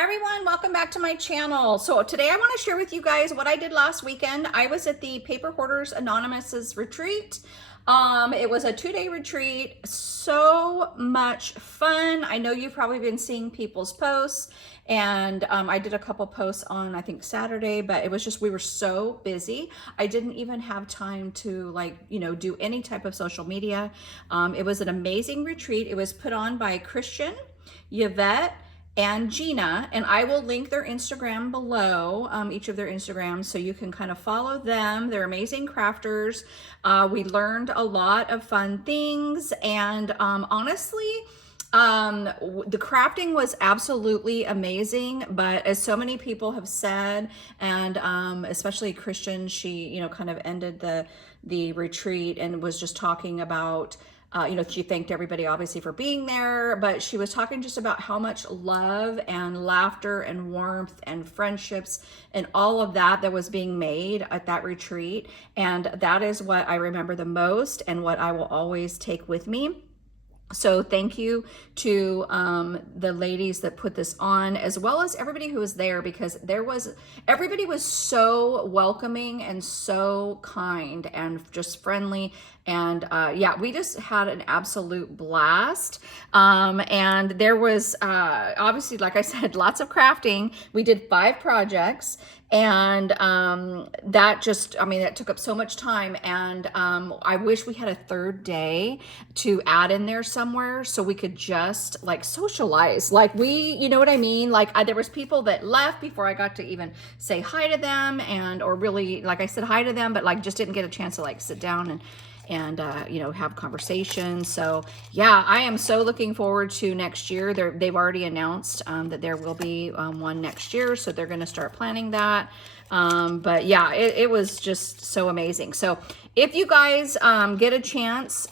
Hi everyone, welcome back to my channel. So today I want to share with you guys what I did last weekend. I was at the Paper Hoarders Anonymous's retreat. It was a 2-day retreat, so much fun. I know you've probably been seeing people's posts, and I did a couple posts on, I think, Saturday, but it was just, we were so busy. I didn't even have time to do any type of social media. It was an amazing retreat. It was put on by Christian, Yvette, and Gina, and I will link their Instagram below, each of their Instagrams, so you can kind of follow them. They're amazing crafters. We learned a lot of fun things, and honestly, the crafting was absolutely amazing, but as so many people have said, and especially Christian, she kind of ended the retreat and was just talking about she thanked everybody obviously for being there, but she was talking just about how much love and laughter and warmth and friendships and all of that was being made at that retreat. And that is what I remember the most and what I will always take with me. So thank you to the ladies that put this on, as well as everybody who was there, because everybody was so welcoming and so kind and just friendly. And yeah, we just had an absolute blast. And there was obviously, like I said, lots of crafting. We did 5 projects. And that took up so much time. And I wish we had a 3rd day to add in there somewhere so we could just like socialize. Like you know what I mean? Like there was people that left before I got to even say hi to them, or really, like I said hi to them, but like just didn't get a chance to like sit down and have conversations. So yeah, I am so looking forward to next year. They've already announced that there will be one next year, so they're going to start planning that. But yeah, it was just so amazing. So if you guys get a chance,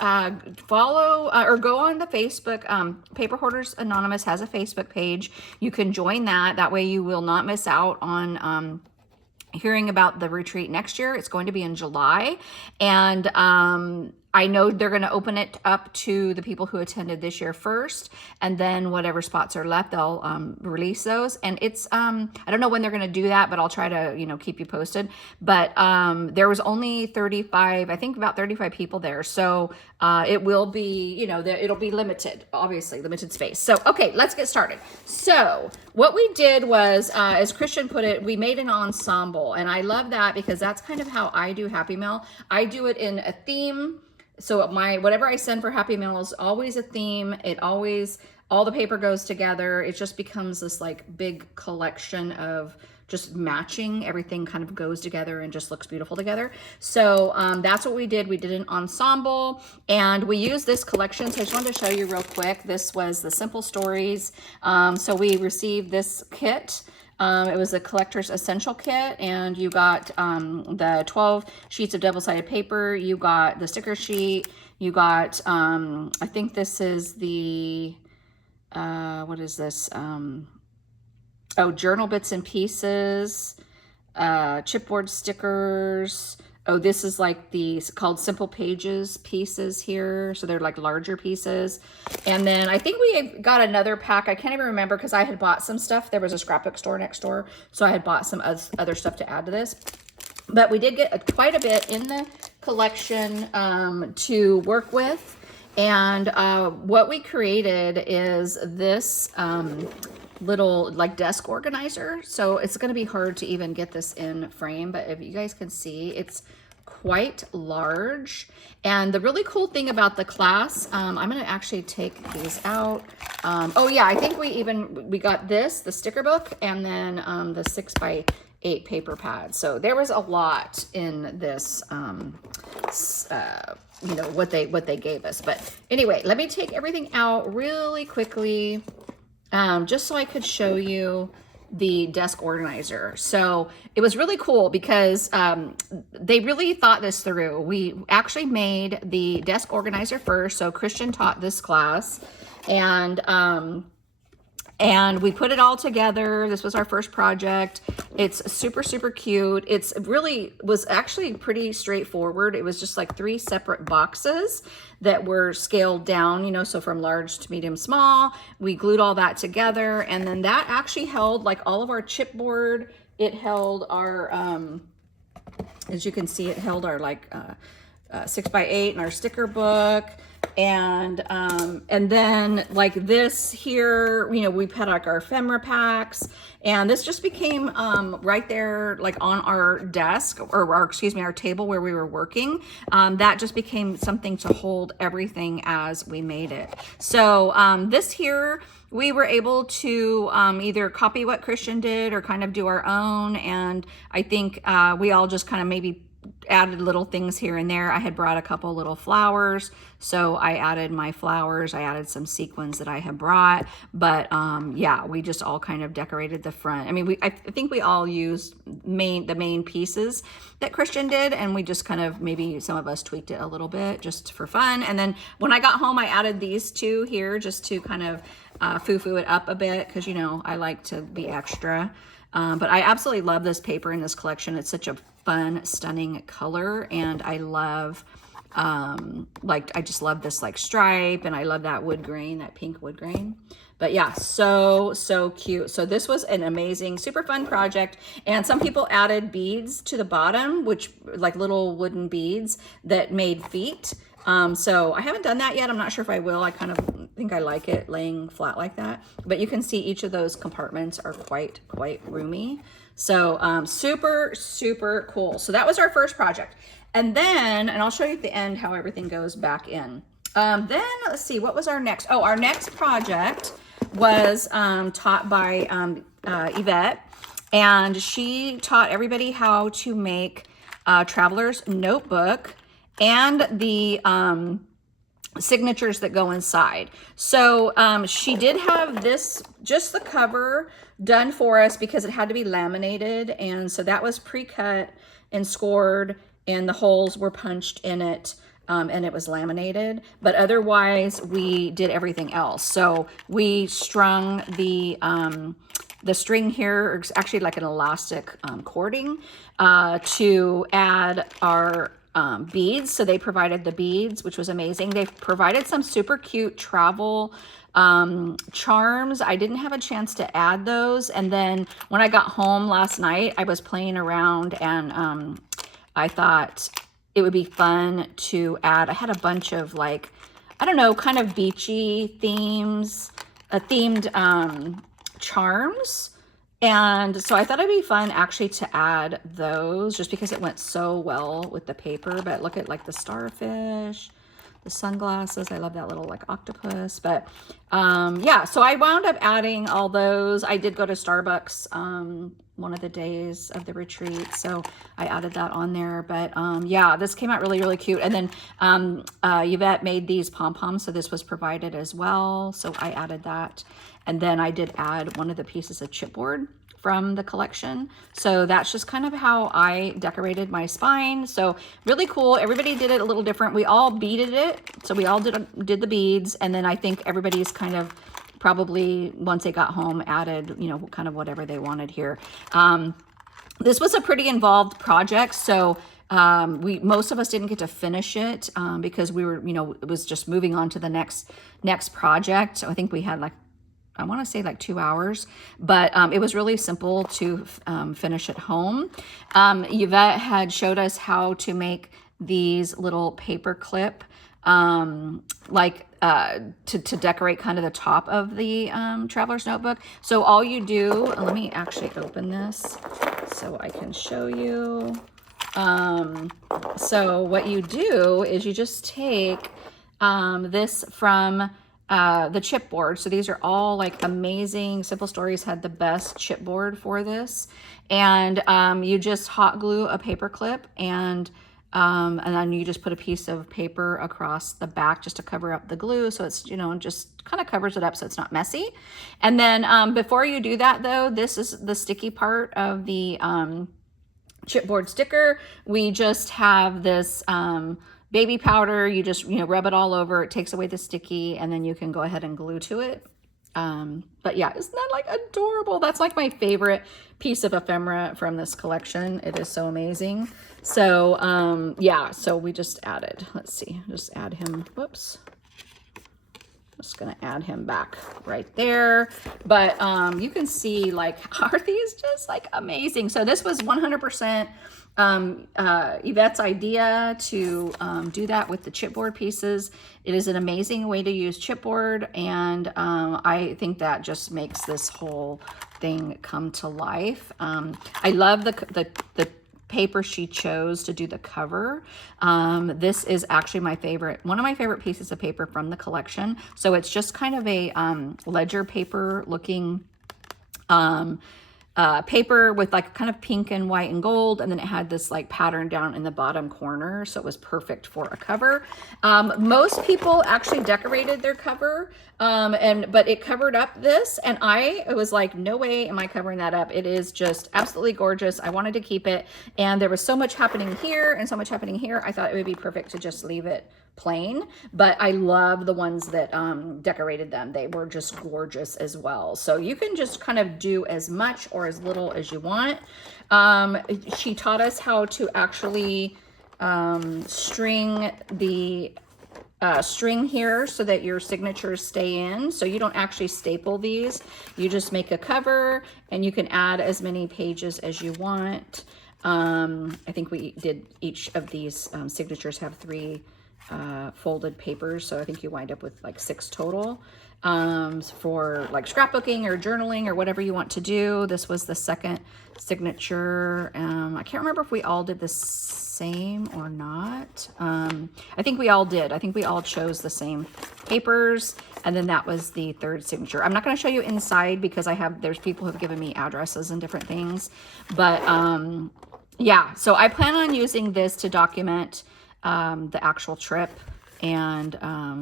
follow or go on the Facebook. Paper Hoarders Anonymous has a Facebook page. You can join that. That way you will not miss out on hearing about the retreat next year. It's going to be in July, and I know they're going to open it up to the people who attended this year first, and then whatever spots are left, they'll release those. And it's I don't know when they're going to do that, but I'll try to keep you posted. But there was only 35, I think about 35 people there, so it will be it'll be limited, obviously limited space. So okay, let's get started. So what we did was, as Christian put it, we made an ensemble, and I love that because that's kind of how I do Happy Mail. I do it in a theme. So whatever I send for Happy Mail is always a theme. All the paper goes together. It just becomes this like big collection of just matching. Everything kind of goes together and just looks beautiful together. So that's what we did. We did an ensemble, and we used this collection. So I just wanted to show you real quick. This was the Simple Stories. So we received this kit. It was a collector's essential kit, and you got the 12 sheets of double-sided paper. You got the sticker sheet. You got, I think this is the, what is this? Journal bits and pieces, chipboard stickers. Oh, this is like called Simple Pages pieces here. So they're like larger pieces. And then I think we got another pack. I can't even remember because I had bought some stuff. There was a scrapbook store next door, so I had bought some other stuff to add to this. But we did get quite a bit in the collection to work with. And what we created is this little like desk organizer. So it's going to be hard to even get this in frame, but if you guys can see, it's quite large. And the really cool thing about the class, I'm going to actually take these out. Oh yeah, I think we got the sticker book, and then the 6x8 paper pad. So there was a lot in this, what they gave us. But anyway, let me take everything out really quickly, just so I could show you the desk organizer. So it was really cool because they really thought this through. We actually made the desk organizer first. So Christian taught this class, and And we put it all together. This was our first project. It's super, super cute. It's really was actually pretty straightforward. It was just like 3 separate boxes that were scaled down, you know, so from large to medium, small. We glued all that together, and then that actually held like all of our chipboard. It held our, as you can see, it held our like 6x8 and our sticker book. And then like this here, you know, we've had like our ephemera packs, and this just became right there like on our desk, or our, excuse me, our table where we were working. That just became something to hold everything as we made it. So this here, we were able to either copy what Christian did or kind of do our own. And I think we all just kind of maybe added little things here and there. I had brought a couple little flowers, so I added my flowers. I added some sequins that I had brought, but yeah, we just all kind of decorated the front. I mean, I think we all used the main pieces that Christian did, and we just kind of, maybe some of us tweaked it a little bit just for fun. And then when I got home, I added these 2 here just to kind of foo-foo it up a bit, because, you know, I like to be extra. But I absolutely love this paper in this collection. It's such a fun, stunning color, and I love, like, I just love this like stripe, and I love that wood grain, that pink wood grain. But yeah, so cute. So this was an amazing, super fun project. And some people added beads to the bottom, which like little wooden beads that made feet. So I haven't done that yet. I'm not sure if I will. I kind of think I like it laying flat like that. But you can see each of those compartments are quite roomy. So super, super cool. So that was our first project. And then, and I'll show you at the end how everything goes back in. Then let's see, what was our next? Oh, our next project was taught by Yvette. And she taught everybody how to make a traveler's notebook and the signatures that go inside. So she did have this, just the cover done for us because it had to be laminated. And so that was pre-cut and scored, and the holes were punched in it, and it was laminated. But otherwise, we did everything else. So we strung the string here, or actually like an elastic cording, to add our beads. So they provided the beads, which was amazing. They provided some super cute travel charms. I didn't have a chance to add those. And then when I got home last night, I was playing around, and I thought it would be fun to add. I had a bunch of like, I don't know, kind of beachy themes, themed charms. And so I thought it'd be fun actually to add those, just because it went so well with the paper. But look at like the starfish, the sunglasses. I love that little like octopus. But yeah, so I wound up adding all those. I did go to Starbucks one of the days of the retreat, so I added that on there. But yeah, this came out really cute. And then Yvette made these pom-poms, so this was provided as well, so I added that. And then I did add one of the pieces of chipboard from the collection. So that's just kind of how I decorated my spine. So really cool. Everybody did it a little different. We all beaded it. So we all did the beads. And then I think everybody's kind of probably, once they got home, added, you know, kind of whatever they wanted here. This was a pretty involved project. So most of us didn't get to finish it because we were, you know, it was just moving on to the next project. So I think we had like, I want to say like 2 hours, but it was really simple to finish at home. Yvette had showed us how to make these little paper clip, like to decorate kind of the top of the traveler's notebook. So all you do, let me actually open this so I can show you. So what you do is you just take this from the chipboard. So these are all like amazing. Simple Stories had the best chipboard for this. And you just hot glue a paper clip, and then you just put a piece of paper across the back just to cover up the glue. So it's, you know, just kind of covers it up so it's not messy. And then before you do that though, this is the sticky part of the chipboard sticker. We just have this baby powder. You just, you know, rub it all over. It takes away the sticky, and then you can go ahead and glue to it. But yeah, isn't that like adorable? That's like my favorite piece of ephemera from this collection. It is so amazing. So yeah, so we just added, let's see, just add him, whoops. Just gonna add him back right there. But you can see, like, are these just like amazing? So this was 100% Yvette's idea to do that with the chipboard pieces. It is an amazing way to use chipboard, and I think that just makes this whole thing come to life. I love the paper she chose to do the cover. This is actually one of my favorite pieces of paper from the collection. So it's just kind of a ledger paper looking paper with like kind of pink and white and gold, and then it had this like pattern down in the bottom corner, so it was perfect for a cover. Most people actually decorated their cover, but it covered up this, and it was like, no way am I covering that up. It is just absolutely gorgeous. I wanted to keep it, and there was so much happening here and so much happening here. I thought it would be perfect to just leave it plain, but I love the ones that decorated them. They were just gorgeous as well. So you can just kind of do as much or as little as you want. She taught us how to actually string the string here so that your signatures stay in. So you don't actually staple these. You just make a cover, and you can add as many pages as you want. I think we did, each of these signatures have 3 folded papers, so I think you wind up with like 6 total for like scrapbooking or journaling or whatever you want to do. This was the second signature. I can't remember if we all did the same or not. I think we all did. I think we all chose the same papers, and then that was the third signature. I'm not going to show you inside because there's people who have given me addresses and different things, but yeah, so I plan on using this to document the actual trip, and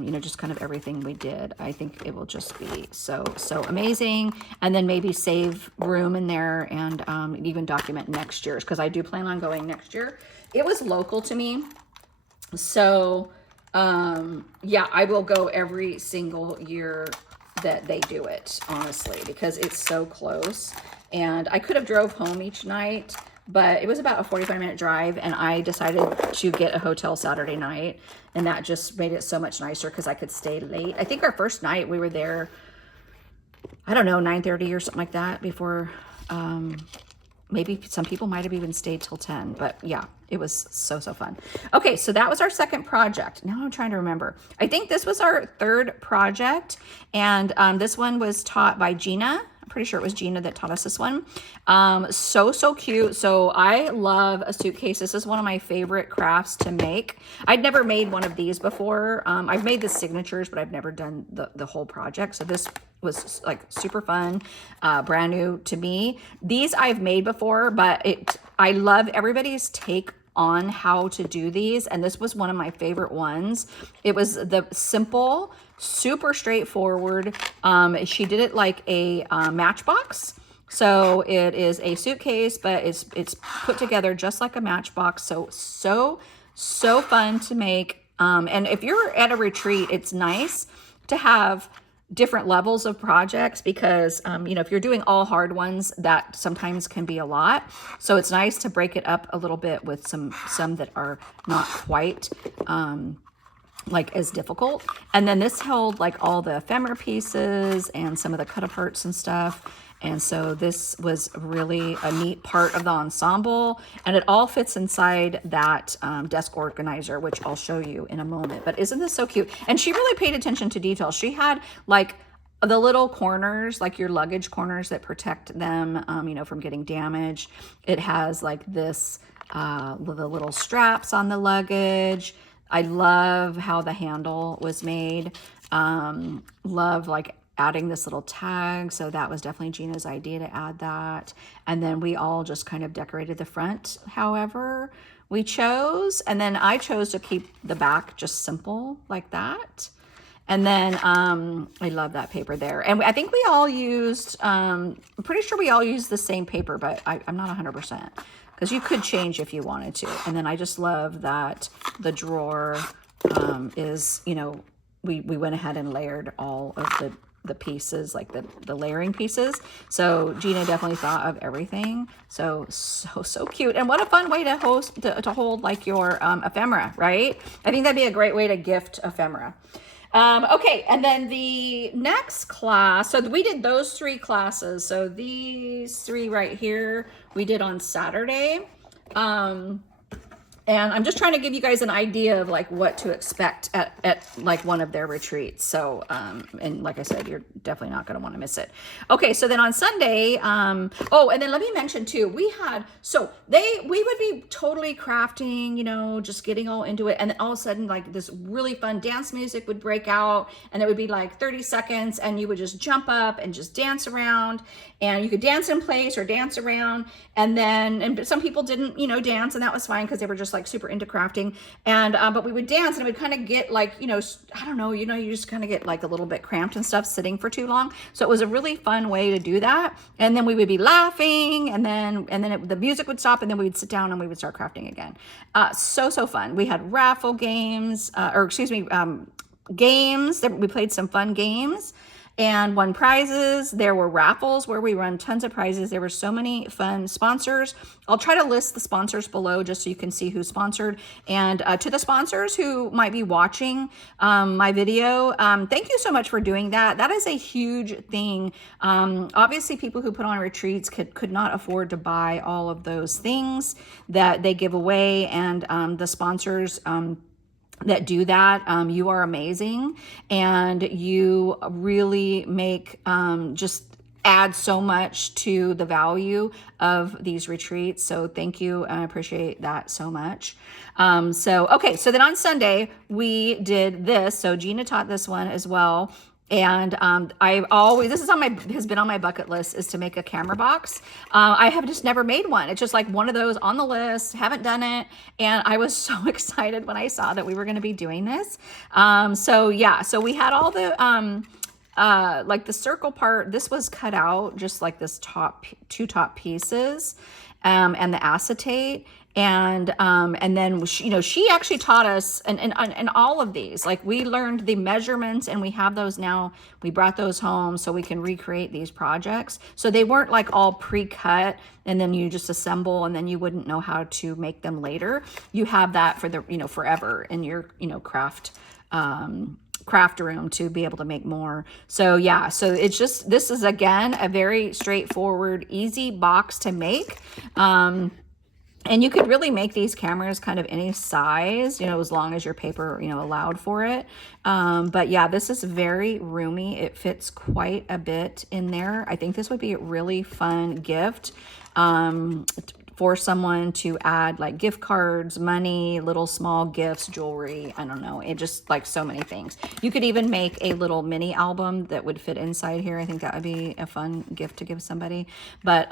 you know, just kind of everything we did. I think it will just be so amazing, and then maybe save room in there, and even document next year's, because I do plan on going next year. It was local to me, so yeah, I will go every single year that they do it, honestly, because it's so close. And I could have drove home each night, but it was about a 45-minute drive, and I decided to get a hotel Saturday night, and that just made it so much nicer because I could stay late. I think our first night we were there, I don't know, 9:30 or something like that, before maybe some people might have even stayed till 10, but yeah, it was so fun. Okay, so that was our second project. Now I'm trying to remember. I think this was our third project, and this one was taught by Gina. I'm pretty sure it was Gina that taught us this one. So cute. So I love a suitcase. This is one of my favorite crafts to make. I'd never made one of these before. I've made the signatures, but I've never done the whole project. So this was like super fun, brand new to me. These I've made before, but I love everybody's take on how to do these, and this was one of my favorite ones. It was the simple, super straightforward. She did it like a matchbox. So it is a suitcase, but it's put together just like a matchbox. So fun to make. And if you're at a retreat, it's nice to have different levels of projects, because you know, if you're doing all hard ones, that sometimes can be a lot. So it's nice to break it up a little bit with some that are not quite like as difficult. And then this held like all the ephemera pieces and some of the cut aparts and stuff. And so this was really a neat part of the ensemble, and it all fits inside that desk organizer, which I'll show you in a moment. But isn't this so cute? And she really paid attention to detail. She had like the little corners, like your luggage corners that protect them, you know, from getting damaged. It has like this, the little straps on the luggage. I love how the handle was made. Love like adding this little tag. So that was definitely Gina's idea to add that. And then we all just kind of decorated the front however we chose. And then I chose to keep the back just simple like that. And then I love that paper there. And I think we all used, I'm pretty sure we all used the same paper, but I'm not 100%, because you could change if you wanted to. And then I just love that the drawer is, you know, we went ahead and layered all of the pieces, like the layering pieces. So Gina definitely thought of everything. So cute. And what a fun way to hold like your ephemera, right? I think that'd be a great way to gift ephemera. Okay, and then the next class, so we did those 3 classes. So these 3 right here, we did on Saturday. And I'm just trying to give you guys an idea of like what to expect at like one of their retreats. So, and like I said, you're definitely not going to want to miss it. Okay. So then on Sunday, oh, and then let me mention too, we would be totally crafting, you know, just getting all into it. And then all of a sudden, like this really fun dance music would break out, and it would be like 30 seconds, and you would just jump up and just dance around, and you could dance in place or dance around. And then, and some people didn't, you know, dance, and that was fine because they were just like super into crafting. And but we would dance, and it would kind of get like, you know, I don't know, you know, you just kind of get like a little bit cramped and stuff sitting for too long. So it was a really fun way to do that. And then we would be laughing, and then the music would stop, and then we would sit down and we would start crafting again. So fun. We had raffle games, games that we played some fun games and won prizes. There were raffles where we won tons of prizes. There were so many fun sponsors. I'll try to list the sponsors below just so you can see who sponsored. And to the sponsors who might be watching my video, thank you so much for doing that. That is a huge thing. Obviously, people who put on retreats could not afford to buy all of those things that they give away. And the sponsors that do that, you are amazing, and you really make just add so much to the value of these retreats. So thank you. I appreciate that so much. Okay, so then on Sunday we did this. So Gina taught this one as well. And this has been on my bucket list, is to make a camera box. I have just never made one. It's just like one of those on the list, haven't done it. And I was so excited when I saw that we were going to be doing this. So we had all the, like the circle part, this was cut out, just like this two top pieces, and the acetate. And then she actually taught us and all of these, like we learned the measurements, and we have those now. We brought those home so we can recreate these projects. So they weren't like all pre-cut and then you just assemble and then you wouldn't know how to make them later. You have that for the, forever in your, craft room to be able to make more. So yeah, so it's just, this is again a very straightforward, easy box to make. And you could really make these cameras kind of any size, as long as your paper, allowed for it. But yeah, this is very roomy. It fits quite a bit in there. I think this would be a really fun gift for someone to add, like gift cards, money, little small gifts, jewelry. I don't know. It just like so many things. You could even make a little mini album that would fit inside here. I think that would be a fun gift to give somebody. But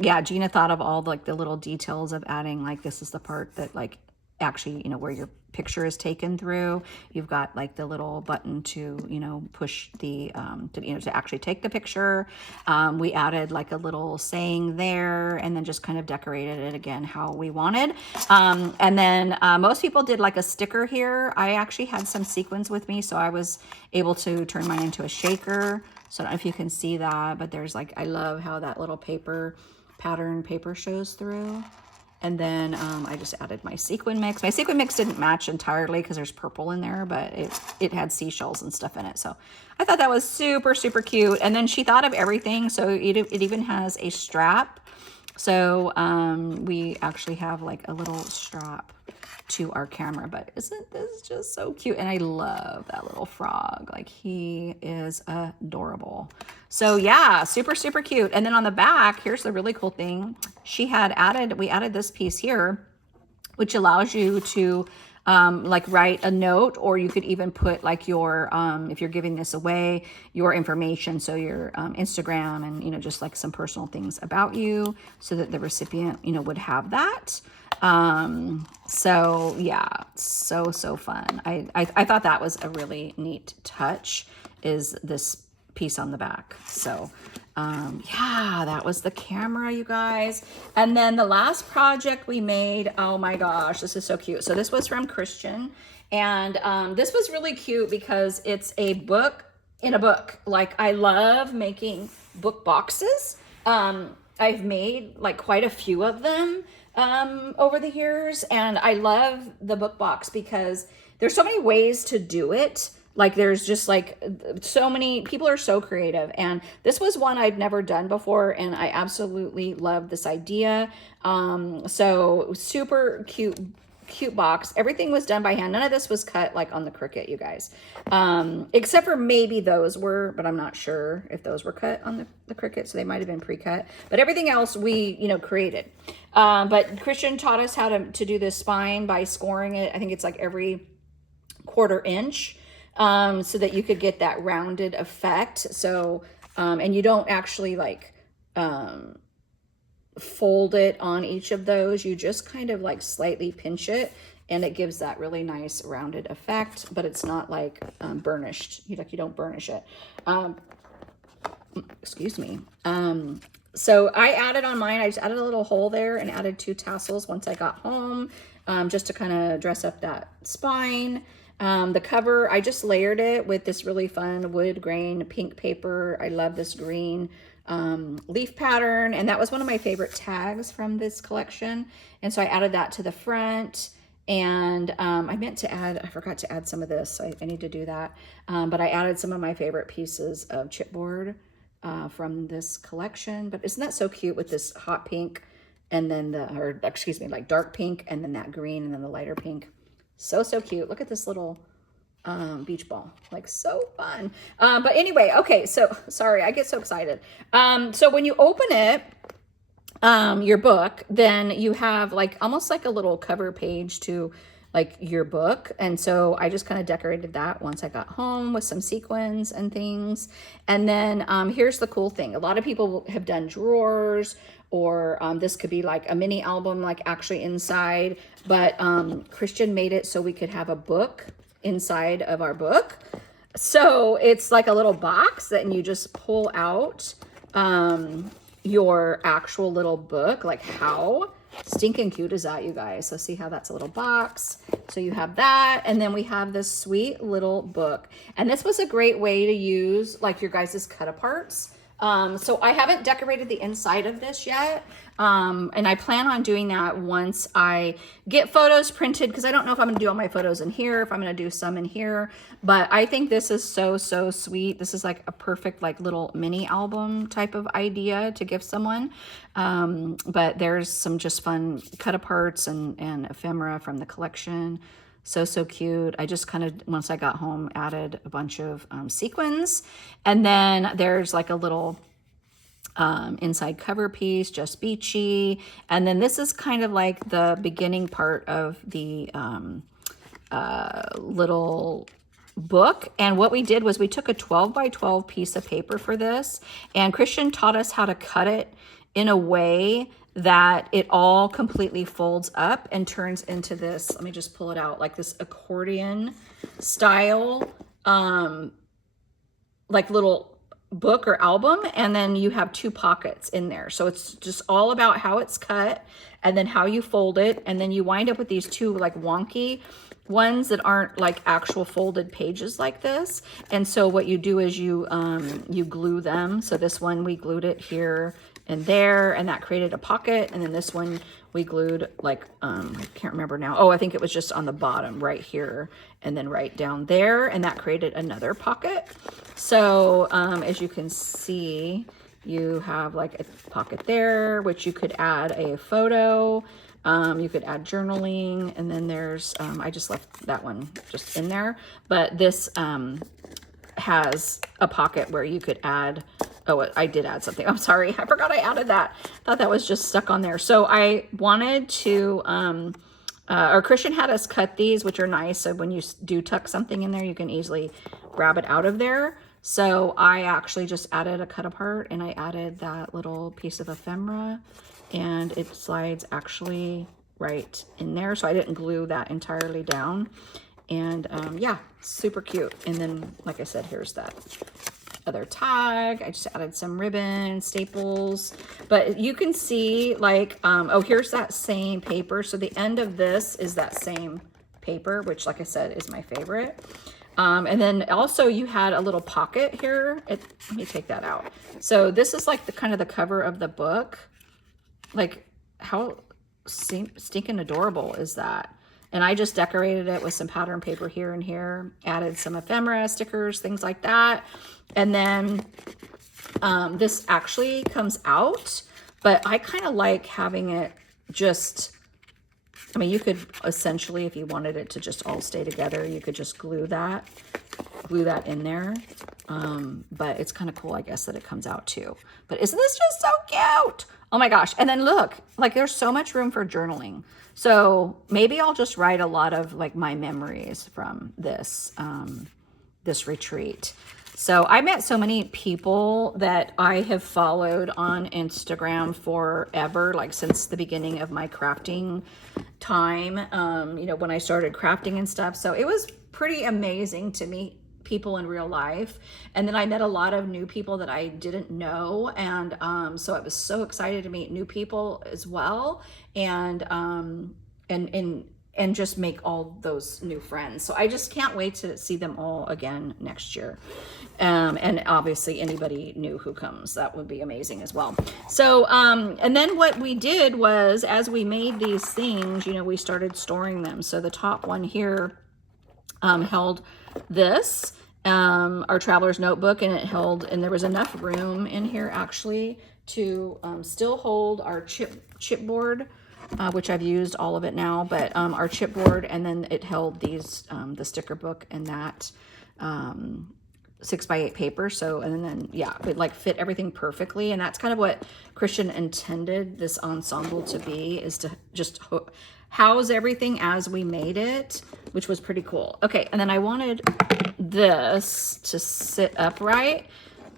yeah, Gina thought of all like the little details of adding, like this is the part that like actually, where your picture is taken through. You've got like the little button to, push the, to actually take the picture. We added like a little saying there and then just kind of decorated it again how we wanted. And then most people did like a sticker here. I actually had some sequins with me, so I was able to turn mine into a shaker. So I don't know if you can see that, but there's like, I love how that little pattern paper shows through. And then I just added my sequin mix. My sequin mix didn't match entirely because there's purple in there, but it had seashells and stuff in it. So I thought that was super, super cute. And then she thought of everything. So it even has a strap. So we actually have like a little strap to our camera, but isn't this just so cute? And I love that little frog. Like he is adorable. So yeah, super, super cute. And then on the back, here's the really cool thing. We added this piece here, which allows you to like write a note, or you could even put like your, if you're giving this away, your information. So your Instagram and, just like some personal things about you so that the recipient, would have that. So yeah, so fun. I thought that was a really neat touch, is this piece on the back. So yeah, that was the camera, you guys. And then the last project we made, oh my gosh, this is so cute. So this was from Christian, and this was really cute because it's a book in a book. Like, I love making book boxes. I've made like quite a few of them over the years, and I love the book box because there's so many ways to do it. Like, there's just like so many people are so creative, and this was one I'd never done before, and I absolutely love this idea. So super cute box. Everything was done by hand. None of this was cut like on the Cricut, you guys, except for maybe those were, but I'm not sure if those were cut on the Cricut, so they might have been pre-cut, but everything else we, you know, created. But Christian taught us how to do this spine by scoring it. I think it's like every 1/4 inch, so that you could get that rounded effect. So, and you don't actually like, fold it on each of those. You just kind of like slightly pinch it, and it gives that really nice rounded effect, but it's not like burnished. You don't burnish it. Excuse me. So I added on mine, I just added a little hole there and added 2 tassels once I got home, just to kind of dress up that spine. The cover, I just layered it with this really fun wood grain pink paper. I love this green leaf pattern, and that was one of my favorite tags from this collection, and so I added that to the front. And I forgot to add some of this, so I need to do that, but I added some of my favorite pieces of chipboard from this collection. But isn't that so cute with this hot pink, and then like dark pink, and then that green, and then the lighter pink? So cute. Look at this little beach ball, like so fun. But anyway, okay, so sorry, I get so excited. So when you open it, your book, then you have like almost like a little cover page to like your book. And so I just kind of decorated that once I got home with some sequins and things. And then here's the cool thing. A lot of people have done drawers, or this could be like a mini album, like actually inside, but Christian made it so we could have a book inside of our book. So it's like a little box that you just pull out your actual little book. Like, how stinking cute is that, you guys? So see how that's a little box. So you have that, and then we have this sweet little book. And this was a great way to use like your guys's cut aparts. So I haven't decorated the inside of this yet. And I plan on doing that once I get photos printed, because I don't know if I'm going to do all my photos in here, if I'm going to do some in here, but I think this is so sweet. This is like a perfect like little mini album type of idea to give someone. But there's some just fun cut aparts and ephemera from the collection. So cute. I just kind of, once I got home, added a bunch of sequins, and then there's like a little inside cover piece, just beachy. And then this is kind of like the beginning part of the little book. And what we did was we took a 12 by 12 piece of paper for this, and Christian taught us how to cut it in a way that it all completely folds up and turns into this, let me just pull it out, like this accordion style, like little book or album. And then you have 2 pockets in there. So it's just all about how it's cut and then how you fold it. And then you wind up with these 2 like wonky ones that aren't like actual folded pages like this. And so what you do is you glue them. So this one, we glued it here and there, and that created a pocket. And then this one we glued like, I can't remember now. Oh, I think it was just on the bottom right here and then right down there, and that created another pocket. So as you can see, you have like a pocket there, which you could add a photo. You could add journaling, and then there's, I just left that one just in there, but this has a pocket where you could add, oh, I did add something. I'm sorry, I forgot I added that. I thought that was just stuck on there. So I wanted to, or Christian had us cut these, which are nice. So when you do tuck something in there, you can easily grab it out of there. So I actually just added a cut apart, and I added that little piece of ephemera, and it slides actually right in there. So I didn't glue that entirely down. And yeah, super cute. And then, like I said, here's that other tag. I just added some ribbon, staples, but you can see like, oh, here's that same paper. So the end of this is that same paper, which, like I said, is my favorite. And then also you had a little pocket here. Let me take that out. So this is like the kind of the cover of the book. Like how stinking adorable is that? And I just decorated it with some pattern paper here and here, added some ephemera, stickers, things like that. And then this actually comes out, but I kind of like having it just, I mean, you could essentially, if you wanted it to just all stay together, you could just glue that in there. But it's kind of cool, I guess, that it comes out too. But isn't this just so cute? Oh my gosh. And then look, like there's so much room for journaling. So maybe I'll just write a lot of like my memories from this, this retreat. So I met so many people that I have followed on Instagram forever, like since the beginning of my crafting time, you know, when I started crafting and stuff. So it was pretty amazing to meet people in real life. And then I met a lot of new people that I didn't know. And so I was so excited to meet new people as well. And just make all those new friends. So I just can't wait to see them all again next year. And obviously anybody new who comes, that would be amazing as well. So, and then what we did was, as we made these things, you know, we started storing them. So the top one here held this, our traveler's notebook, and it held, and there was enough room in here actually to still hold our chipboard, which I've used all of it now, but our chipboard, and then it held these, the sticker book and that 6x8 paper. So, and then, yeah, it like fit everything perfectly. And that's kind of what Christian intended this ensemble to be, is to just house everything as we made it, which was pretty cool. Okay. And then I wanted this to sit upright,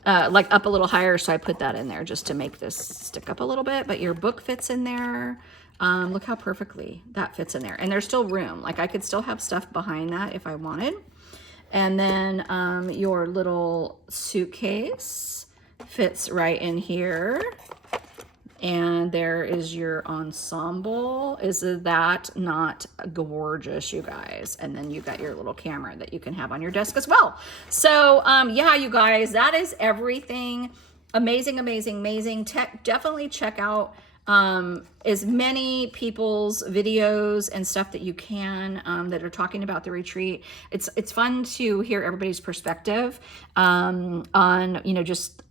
like up a little higher. So I put that in there just to make this stick up a little bit, but your book fits in there. Look how perfectly that fits in there. And there's still room. Like I could still have stuff behind that if I wanted. And then your little suitcase fits right in here. And there is your ensemble. Is that not gorgeous, you guys? And then you got your little camera that you can have on your desk as well. So yeah, you guys, that is everything. Amazing, amazing, amazing. Definitely check out as many people's videos and stuff that you can, that are talking about the retreat. It's fun to hear everybody's perspective, on, you know, just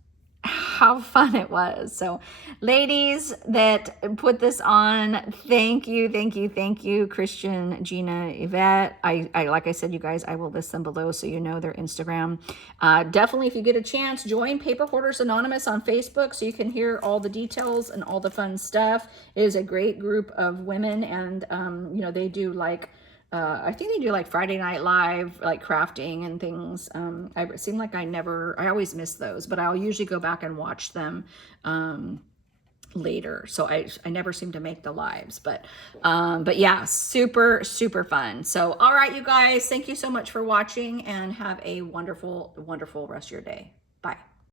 how fun it was. So ladies that put this on, thank you, Christian, Gina, Yvette. I like I said, you guys, I will list them below so you know their Instagram. Definitely, if you get a chance, join Paper Hoarders Anonymous on Facebook so you can hear all the details and all the fun stuff. It is a great group of women, and you know, they do like I think they do like Friday Night Live, like crafting and things. It seemed like I always miss those, but I'll usually go back and watch them later. So I never seem to make the lives, but yeah, super, super fun. So, all right, you guys, thank you so much for watching, and have a wonderful, wonderful rest of your day. Bye.